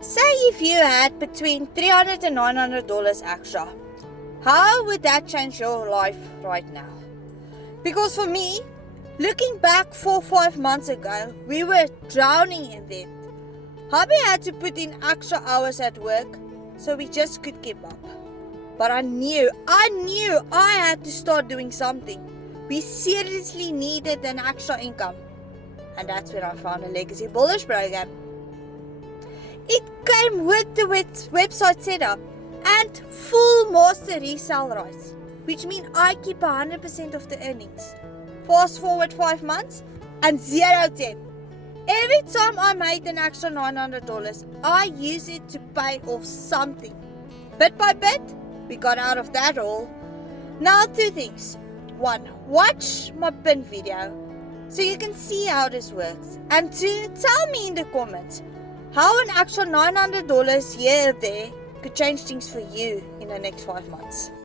Say if you had between $300 and $900 extra, how would that change your life right now? Because for me, looking back 4-5 months ago, we were drowning in debt. Hubby had to put in extra hours at work so we just could keep up. But I knew I had to start doing something. We seriously needed an extra income. And that's when I found a Legacy Builders program. It came with the website setup and full master resale rights, which means I keep 100% of the earnings. Fast forward 5 months and 0 debt. Every time I made an extra $900, I use it to pay off something. Bit by bit, we got out of that hole. Now 2 things. 1, watch my pin video so you can see how this works. And 2, tell me in the comments how an extra $900 here or there could change things for you in the next 5 months.